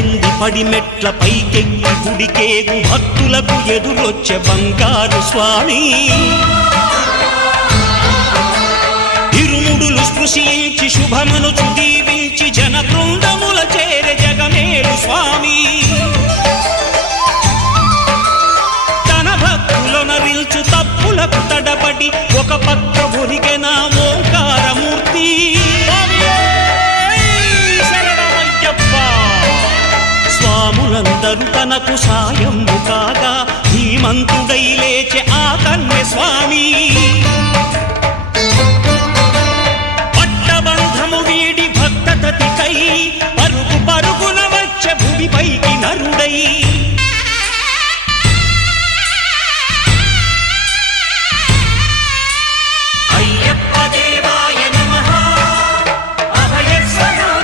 పల్లెంది పడిమెట్ల పైకెక్కి గుడికేగు భక్తులకు ఎదురొచ్చే బంగారు స్వామి ఇరుముడులు స్పృశించి శుభమనుచు దీవించి జన బృందముల చేరే జగమేలు స్వామి తన భక్తులనరిల్చు తప్పులకు తడబడి ఒక పక్క ఒరిగెన ఓంకారమూర్తి స్వాములందరూ తనకు సాయము కాగా ధీమంతుడై లేచే ఆ కన్య స్వామి పట్టబంధము వీడి భక్తతతికై పరుగు పరుగున వచ్చే భూమిపైకి నరుడై